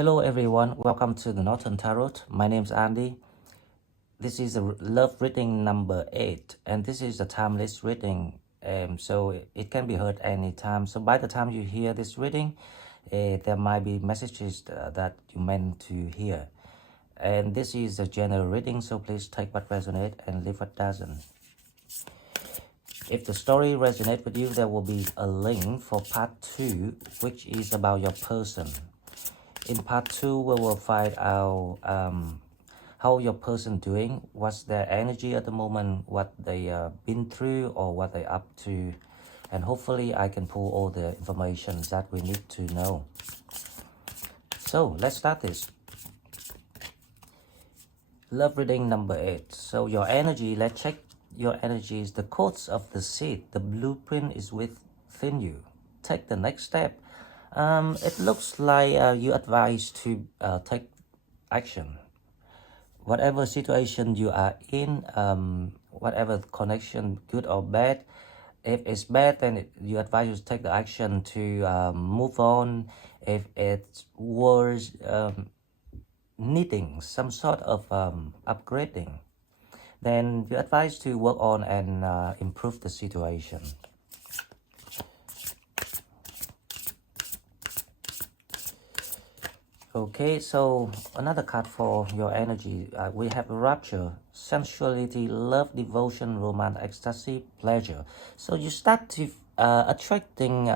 Hello everyone, welcome to the Northern Tarot. My name is Andy. This is a love reading number 8 and this is a timeless reading, so it can be heard anytime. So by the time you hear this reading, there might be messages that you meant to hear. And this is a general reading, so please take what resonates and leave what doesn't. If the story resonates with you, there will be a link for part 2, which is about your person. In part 2, we will find out how your person doing, what's their energy at the moment, what they been through or what they up to. And hopefully I can pull all the information that we need to know. So let's start this. Love reading number 8. So your energy, let's check your energy. Is the codes of the seed. The blueprint is within you. Take the next step. It looks like you advise to take action. Whatever situation you are in, whatever connection, good or bad, if it's bad, then you advise you to take the action to move on. If it's worse, needing some sort of upgrading, then you advise to work on and improve the situation. Okay, so another card for your energy. We have rapture, sensuality, love, devotion, romance, ecstasy, pleasure. So you start to attracting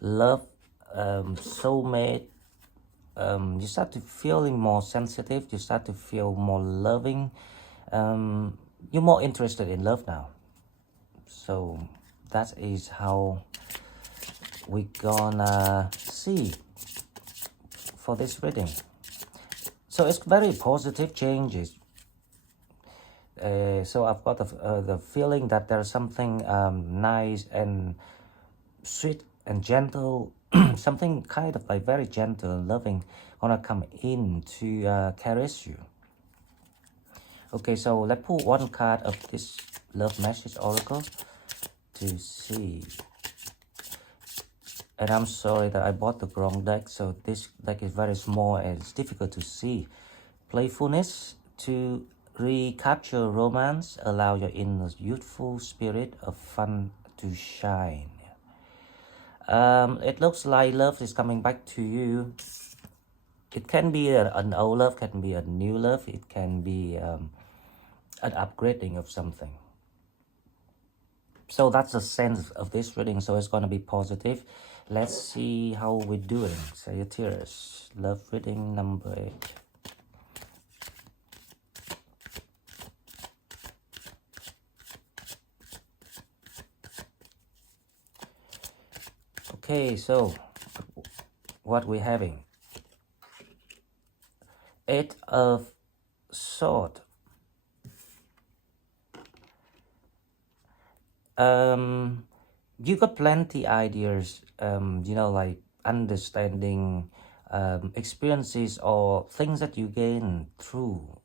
love, soulmate. You start to feeling more sensitive. You start to feel more loving. You're more interested in love now. So that is how we gonna see for this reading. So it's very positive changes. So I've got the feeling that there's something nice and sweet and gentle, something kind of like very gentle and loving gonna come in to caress you. Okay, so let's pull one card of this love message oracle to see. And I'm sorry that I bought the wrong deck, so this deck is very small and it's difficult to see. Playfulness, to recapture romance, allow your inner youthful spirit of fun to shine. It looks like love is coming back to you. It can be an old love, can be a new love, it can be an upgrading of something. So that's the sense of this reading, so it's going to be positive. Let's see how we're doing. Sagittarius, love reading number 8. Okay, so what we're having. 8 of Swords. You got plenty ideas, you know, like understanding experiences or things that you gain through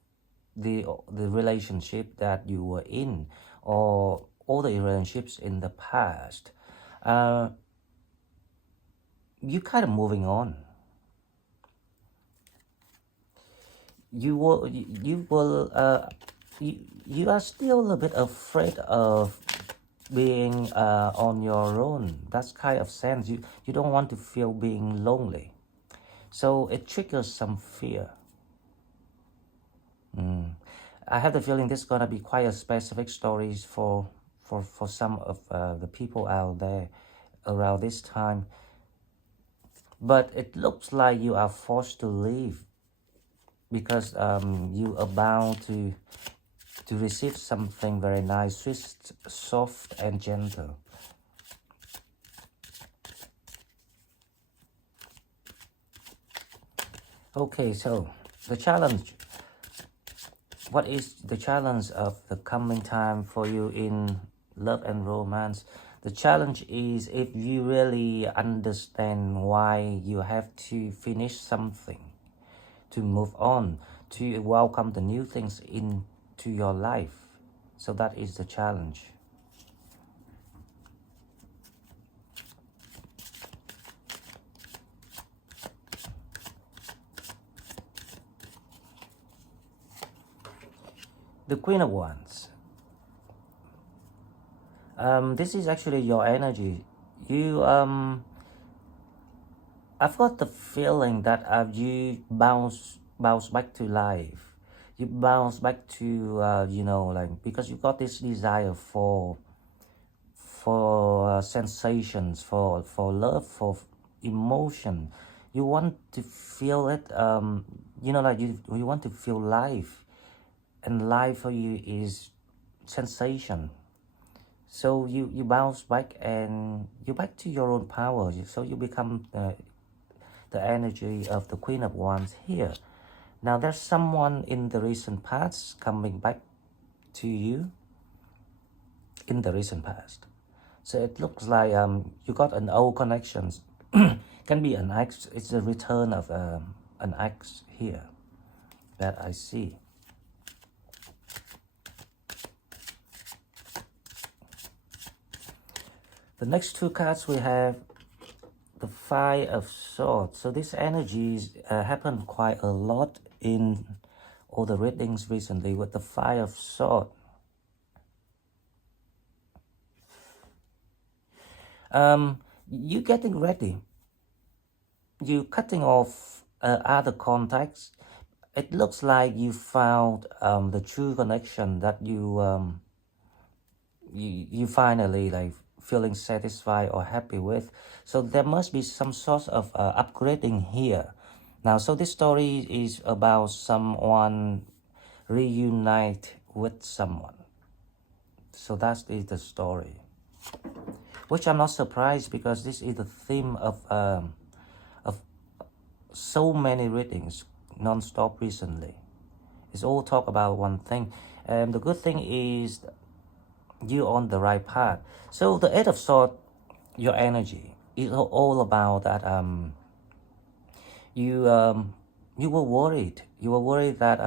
the relationship that you were in, or all the relationships in the past. You kind of moving on. You are still a little bit afraid of being on your own. That's kind of sense. You don't want to feel being lonely, so it triggers some fear. I have the feeling this is gonna be quite a specific stories for some of the people out there around this time. But it looks like you are forced to leave because you are bound to receive something very nice, sweet, soft and gentle. Okay, so the challenge. What is the challenge of the coming time for you in love and romance? The challenge is if you really understand why you have to finish something, to move on, to welcome the new things into your life. So that is the challenge. The Queen of Wands. This is actually your energy. You I've got the feeling that you bounce back to life. You bounce back to like, because you got this desire for sensations, for love, for emotion. You want to feel it. Like you want to feel life, and life for you is sensation. So you bounce back and you back to your own power. So you become the energy of the Queen of Wands here. Now there's someone in the recent past coming back to you in the recent past. So it looks like you got an old connections. Can be an ex. It's a return of an ex here that I see. The next two cards we have the Five of Swords. So these energies happen quite a lot in all the readings recently with the Five of Swords. You getting ready. You cutting off other contacts. It looks like you found the true connection that you finally like feeling satisfied or happy with. So there must be some sort of upgrading here. Now, so this story is about someone reunite with someone. So that is the story, which I'm not surprised because this is the theme of so many readings non-stop recently. It's all talk about one thing, and the good thing is you're on the right path. So the Eight of Swords, your energy is all about that. You were worried. You were worried that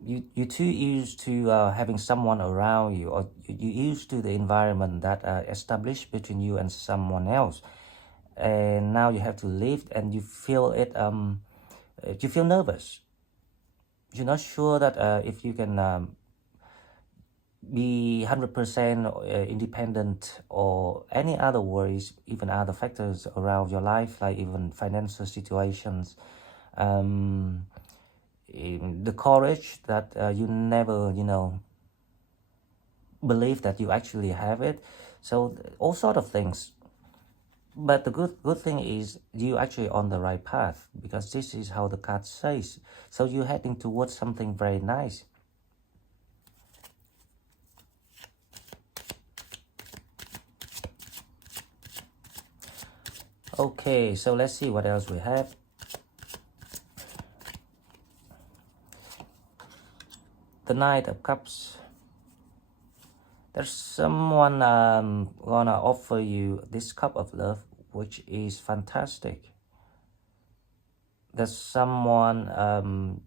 you're too used to having someone around you, or you used to the environment that established between you and someone else, and now you have to leave, and you feel it. You feel nervous. You're not sure that if you can be 100% independent, or any other worries, even other factors around your life, like even financial situations. The courage that you never, believe that you actually have it. So all sort of things. But the good thing is you actually on the right path, because this is how the card says. So you're heading towards something very nice. Okay, so let's see what else we have. The Knight of Cups. There's someone gonna offer you this cup of love, which is fantastic. There's someone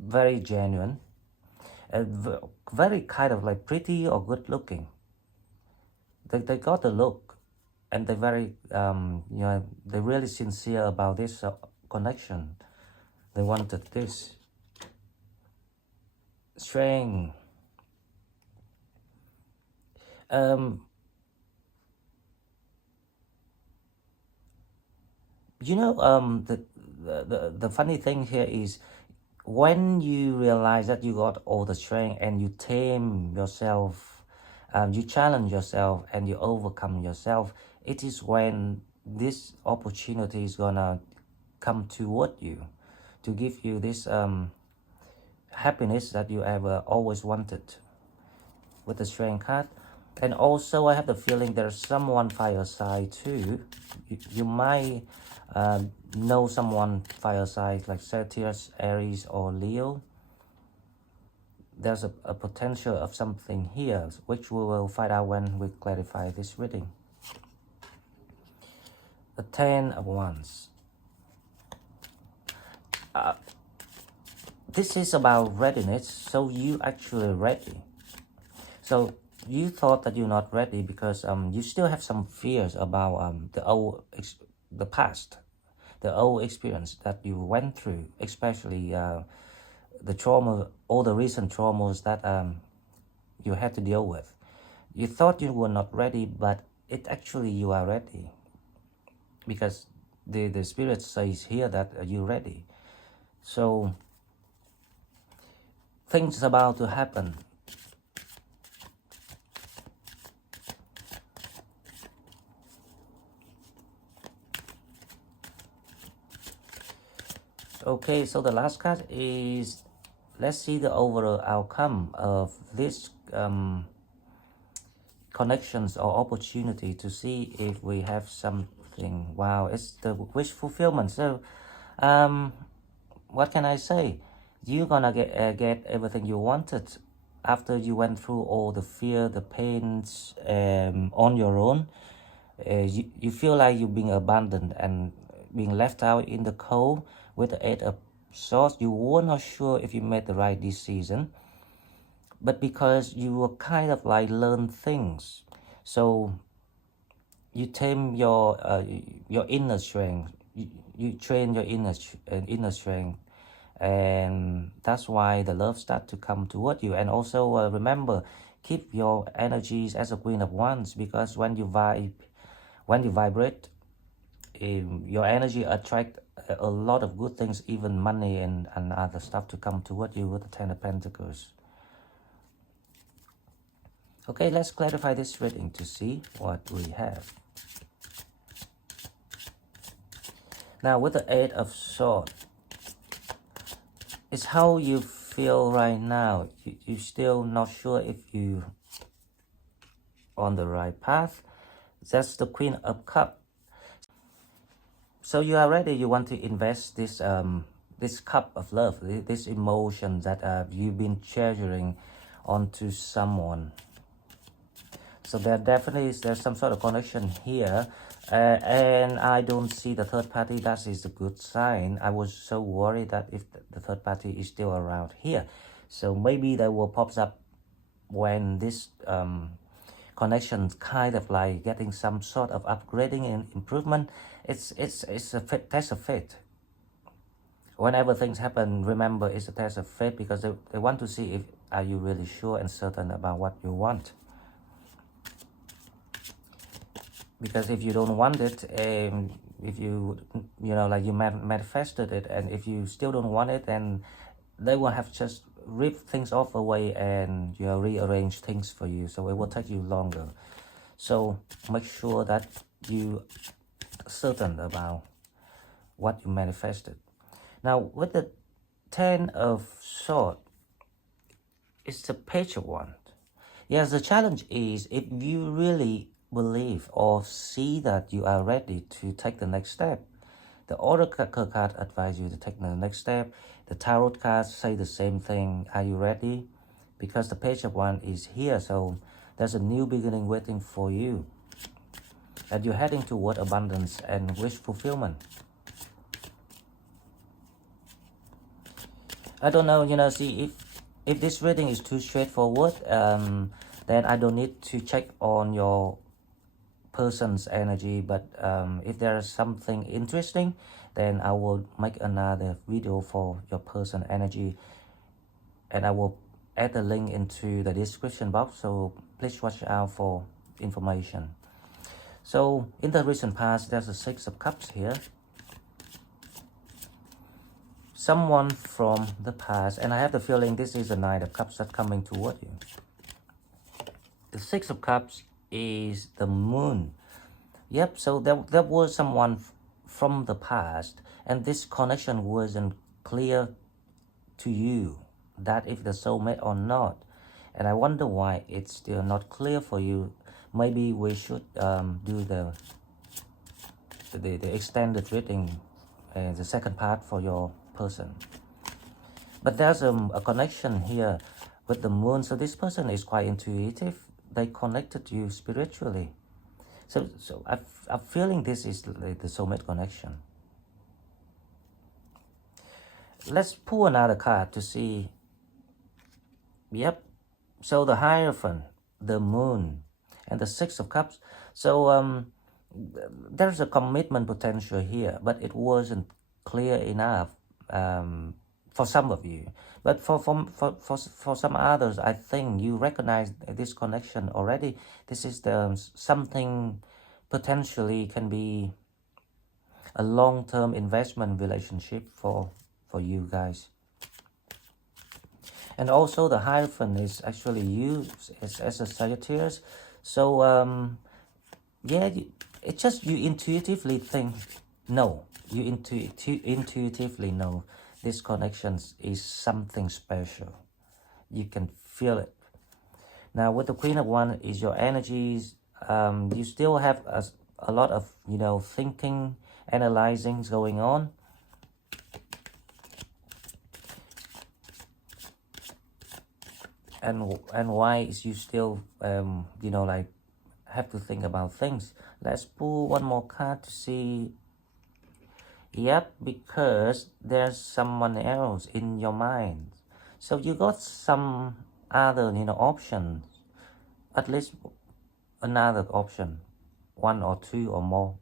very genuine, very kind of like pretty or good looking. They got the look, and they're very they're really sincere about this connection. They wanted this strength. The funny thing here is when you realize that you got all the strength and you tame yourself, you challenge yourself and you overcome yourself, it is when this opportunity is gonna come toward you to give you this happiness that you ever always wanted with the strength card. And also I have the feeling there's someone by your side too. You might know someone by your side, like Sagittarius, Aries, or Leo. There's a potential of something here, which we will find out when we clarify this reading. The Ten of Wands. This is about readiness, so you actually ready. So you thought that you're not ready because you still have some fears about the past, the old experience that you went through, especially the trauma, all the recent traumas that you had to deal with. You thought you were not ready, but it actually you are ready, because the spirit says here that you're ready. So things about to happen. Okay, so the last card is, let's see the overall outcome of this connections or opportunity, to see if we have something. Wow, it's the wish fulfillment. So what can I say? You're gonna get everything you wanted after you went through all the fear, the pains on your own. You feel like you're being abandoned and being left out in the cold with the Eight of Swords. You were not sure if you made the right decision, but because you were kind of like learn things, so you tame your inner strength. You train your inner strength, and that's why the love start to come toward you. And also remember, keep your energies as a Queen of Wands, because when you vibrate, your energy attract a lot of good things, even money and other stuff to come toward you with the Ten of Pentacles. Okay, let's clarify this reading to see what we have. Now with the Eight of Swords, it's how you feel right now. You're still not sure if you on the right path. That's the Queen of Cups. So you are ready. You want to invest this this cup of love, this emotion that you've been treasuring onto someone. So there's some sort of connection here, and I don't see the third party. That is a good sign. I was so worried that if the third party is still around here, so maybe they will pops up when this connection kind of like getting some sort of upgrading and improvement. It's a test of fate. Whenever things happen, remember it's a test of fate, because they want to see if are you really sure and certain about what you want. Because if you don't want it, if you like you manifested it, and if you still don't want it, then they will have just rip things off away and rearrange things for you, so it will take you longer. So make sure that you certain about what you manifested. Now with the Ten of Swords, it's the Page of Wands. Yes, the challenge is if you really believe or see that you are ready to take the next step. The Oracle card advise you to take the next step. The Tarot cards say the same thing. Are you ready? Because the Page of Wands is here, so there's a new beginning waiting for you. And you're heading toward abundance and wish fulfillment. I don't know, see, if this reading is too straightforward, then I don't need to check on your person's energy. But if there is something interesting, then I will make another video for your person energy, and I will add the link into the description box, so please watch out for information. So in the recent past, there's a Six of Cups here. Someone from the past, and I have the feeling this is a Knight of Cups that's coming toward you. The Six of Cups is the Moon. Yep, so there was someone from the past, and this connection wasn't clear to you, that if the soulmate or not. And I wonder why it's still not clear for you. Maybe we should do the extended reading, the second part for your person. But there's a connection here with the Moon. So this person is quite intuitive. They connected to you spiritually. So I'm feeling this is the soulmate connection. Let's pull another card to see. Yep. So the Hierophant, the Moon, and the Six of Cups. So there's a commitment potential here, but it wasn't clear enough for some of you. But for some others, I think you recognize this connection already. This is the something potentially can be a long-term investment relationship for you guys. And also the Hierophant is actually used as a Sagittarius. So yeah, it's just you intuitively think, no, you intuitively know this connection is something special. You can feel it. Now with the Queen of Wands is your energies. You still have a lot of, you know, thinking, analyzing going on. And why is you still you know, like, have to think about things. Let's pull one more card to see. Yep, because there's someone else in your mind. So you got some other, you know, options, at least another option, one or two or more.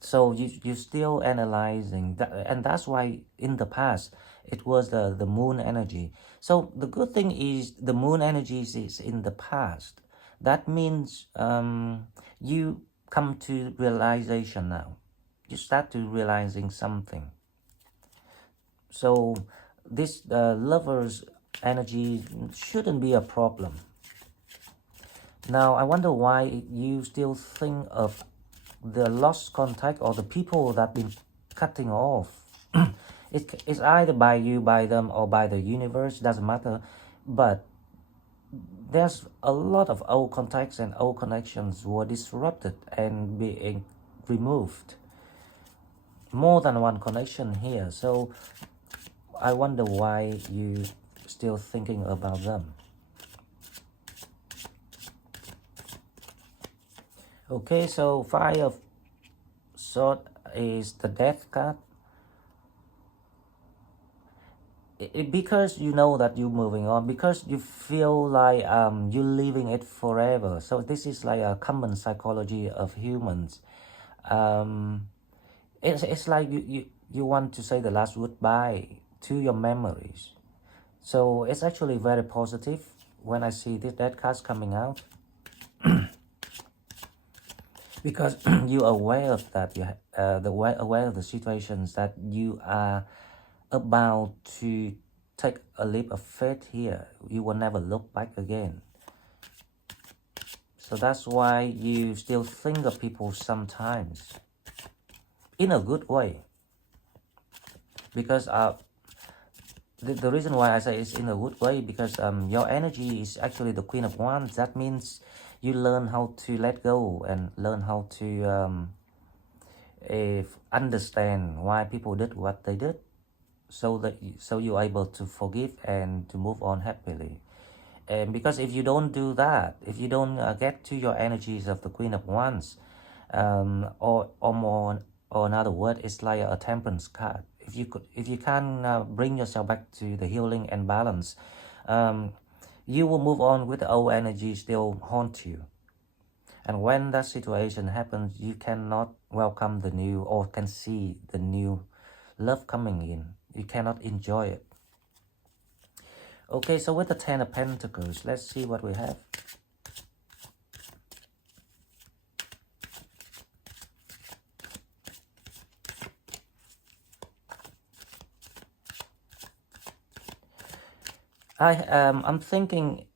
So you're still analyzing that, and that's why in the past it was the moon energy. So the good thing is the moon energy is in the past. That means you come to realization now. You start to realizing something. So this lover's energy shouldn't be a problem. Now I wonder why you still think of the lost contact or the people that been cutting off. It's either by you, by them, or by the universe, doesn't matter. But there's a lot of old contacts and old connections were disrupted and being removed. More than one connection here. So I wonder why you still thinking about them. Okay, so Five of Swords is the Death card. Because you know that you're moving on, because you feel like you're leaving it forever. So this is like a common psychology of humans. It's like you want to say the last goodbye to your memories. So it's actually very positive when I see this death cards coming out. Because you're aware of that, aware of the situations that you are about to take a leap of faith here. You will never look back again. So that's why you still think of people sometimes, in a good way. Because the reason why I say it's in a good way, because your energy is actually the Queen of Wands. That means you learn how to let go and learn how to understand why people did what they did, so you're able to forgive and to move on happily. And because if you don't do that, if you don't get to your energies of the Queen of Wands, or more, or another word, it's like a Temperance card. If you can bring yourself back to the healing and balance, you will move on with the old energy still haunt you. And when that situation happens, you cannot welcome the new, or can see the new love coming in. You cannot enjoy it. Okay, so with the Ten of Pentacles, let's see what we have. I'm thinking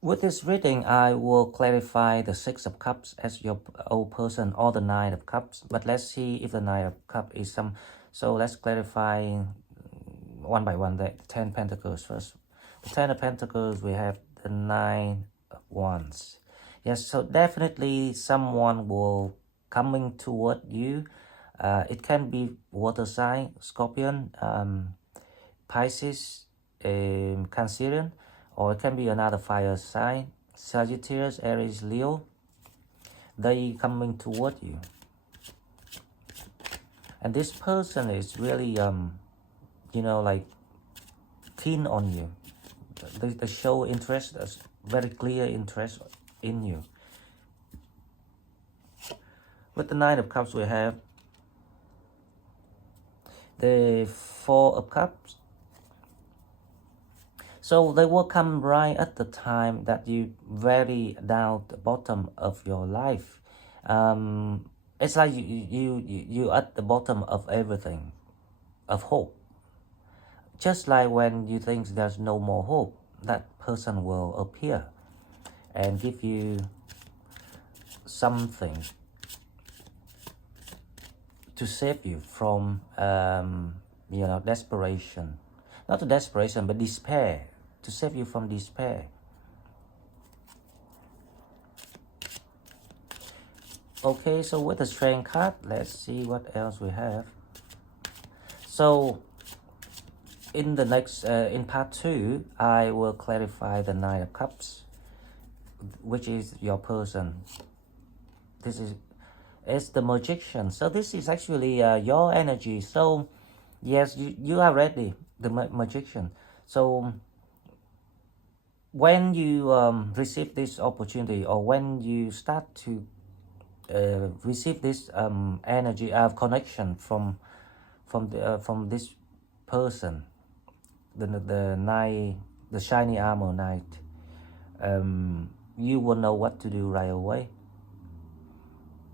with this reading, I will clarify the Six of Cups as your old person, or the Nine of Cups. But let's see if the Nine of Cups is some. So let's clarify one by one the Ten Pentacles first. The Ten of Pentacles, we have the Nine of Wands. Yes, so definitely someone will coming toward you. It can be water sign, Scorpion, Pisces, Cancerian, or it can be another fire sign, Sagittarius, Aries, Leo. They coming toward you, and this person is really you know, like, keen on you. They show interest, very clear interest in you. With the Nine of Cups, we have the Four of Cups. So they will come right at the time that you very down the bottom of your life. It's like you at the bottom of everything, of hope. Just like when you think there's no more hope, that person will appear and give you something to save you from desperation. Not desperation, but despair. To save you from despair. Okay, so with the Strength card, let's see what else we have. So in the next, in part 2, I will clarify the Nine of Cups, which is your person. This is the Magician. So this is actually your energy. So yes, you are ready, the Magician. So when you receive this opportunity, or when you start to receive this energy of connection from this person, the knight, the shiny armor knight, you will know what to do right away,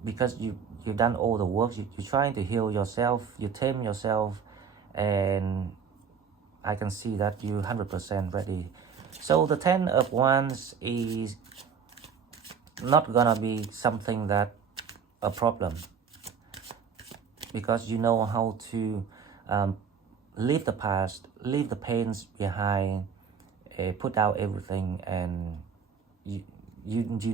because you've done all the work. You're trying to heal yourself, you tame yourself, and I can see that you're 100% ready. So the Ten of Wands is not gonna be something that a problem, because you know how to leave the past, leave the pains behind, put out everything, and you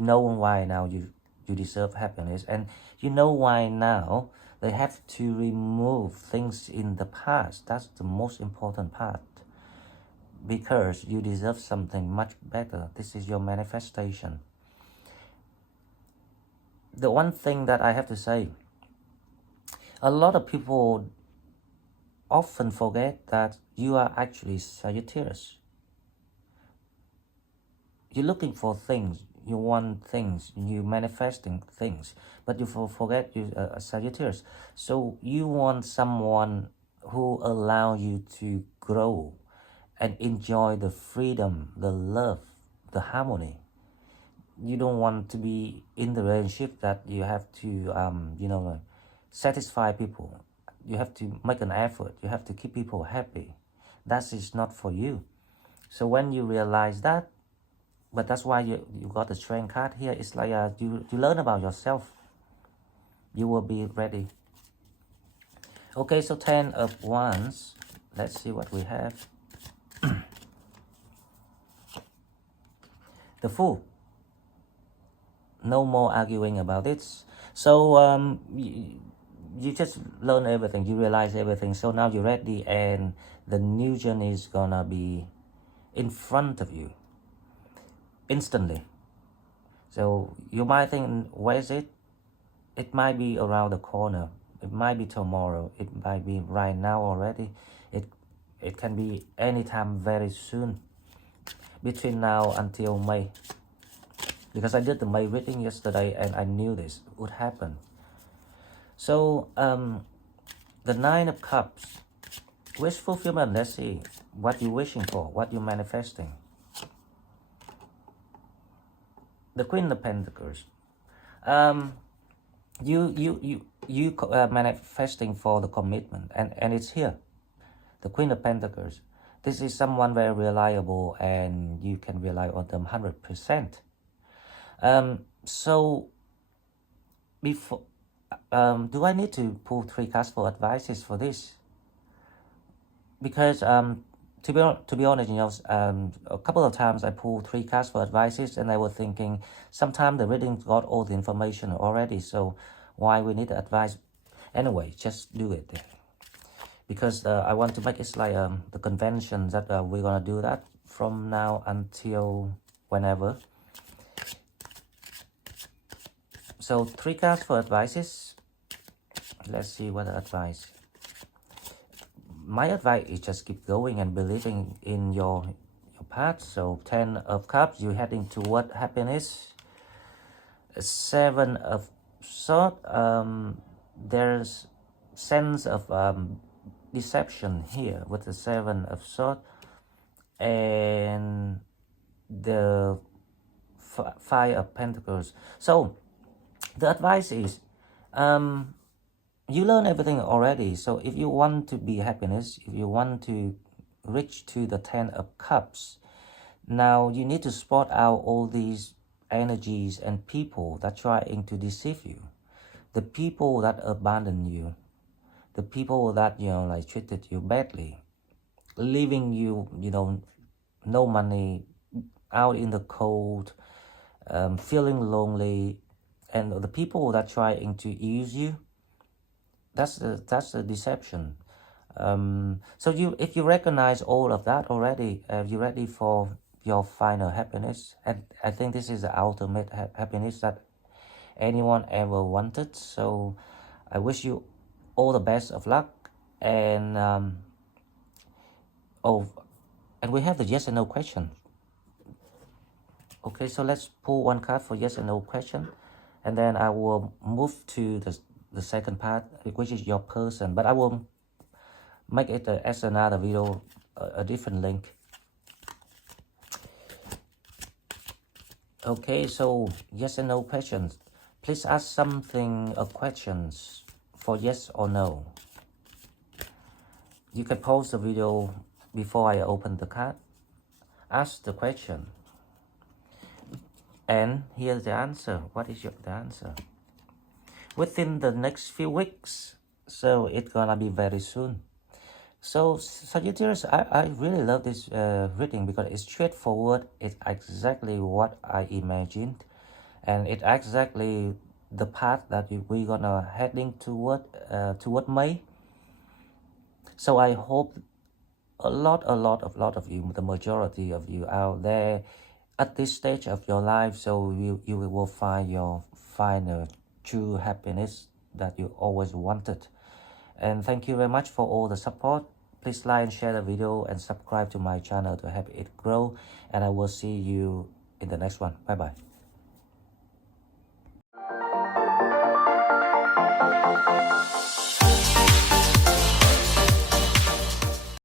know why now you deserve happiness, and you know why now they have to remove things in the past. That's the most important part, because you deserve something much better. This is your manifestation. The one thing that I have to say, a lot of people often forget that you are actually Sagittarius. You're looking for things, you want things, you manifesting things, but you forget you're a Sagittarius. So you want someone who allow you to grow and enjoy the freedom, the love, the harmony. You don't want to be in the relationship that you have to satisfy people. You have to make an effort, you have to keep people happy. That is not for you. So when you realize that, but that's why you got the Strength card here. It's like you learn about yourself, you will be ready. Okay, so 10 of Wands. Let's see what we have. The Fool. No more arguing about it. So you just learn everything, you realize everything. So now you're ready, and the new journey is gonna be in front of you instantly. So you might think, where is it? It might be around the corner, it might be tomorrow, it might be right now already, it can be anytime very soon, between now until May, because I did the May reading yesterday and I knew this would happen. So the Nine of Cups, wish fulfillment. Let's see what you're wishing for, what you're manifesting. The Queen of Pentacles. You manifesting for the commitment, and it's here. The Queen of Pentacles. This is someone very reliable, and you can rely on them 100%. So before, do I need to pull 3 cards for advices for this? Because to be honest, a couple of times I pulled 3 cards for advices, and I was thinking, sometimes the reading got all the information already, so why we need the advice? Anyway, just do it, because I want to make it like the convention that we're gonna do that from now until whenever. So 3 cards for advices. Let's see what the advice. My advice is just keep going and believing in your path. So 10 of Cups, you're heading toward happiness. 7 of Swords, there's sense of deception here with the Seven of Swords and the Five of Pentacles. So the advice is, you learn everything already. So if you want to be happiness, if you want to reach to the Ten of Cups, now you need to spot out all these energies and people that trying to deceive you, the people that abandon you, the people that, you know, like treated you badly, leaving you, you know, no money, out in the cold, feeling lonely, and the people that trying to use you. That's the deception. So if you recognize all of that already, you're ready for your final happiness. And I think this is the ultimate happiness that anyone ever wanted. So I wish you all the best of luck. And and we have the yes and no question. Okay, so let's pull one card for yes and no question, and then I will move to the second part, which is your person. But I will make it as another video, a different link. Okay, so yes and no questions. Please ask something of questions for yes or no. You can pause the video before I open the card. Ask the question. And here's the answer. What is the answer? Within the next few weeks. So it's gonna be very soon. So Sagittarius, I really love this reading because it's straightforward. It's exactly what I imagined, and it's exactly the path that we're gonna heading toward May. So I hope a lot of you, the majority of you out there at this stage of your life, so you will find your final true happiness that you always wanted. And thank you very much for all the support. Please like and share the video and subscribe to my channel to help it grow. And I will see you in the next one. Bye bye.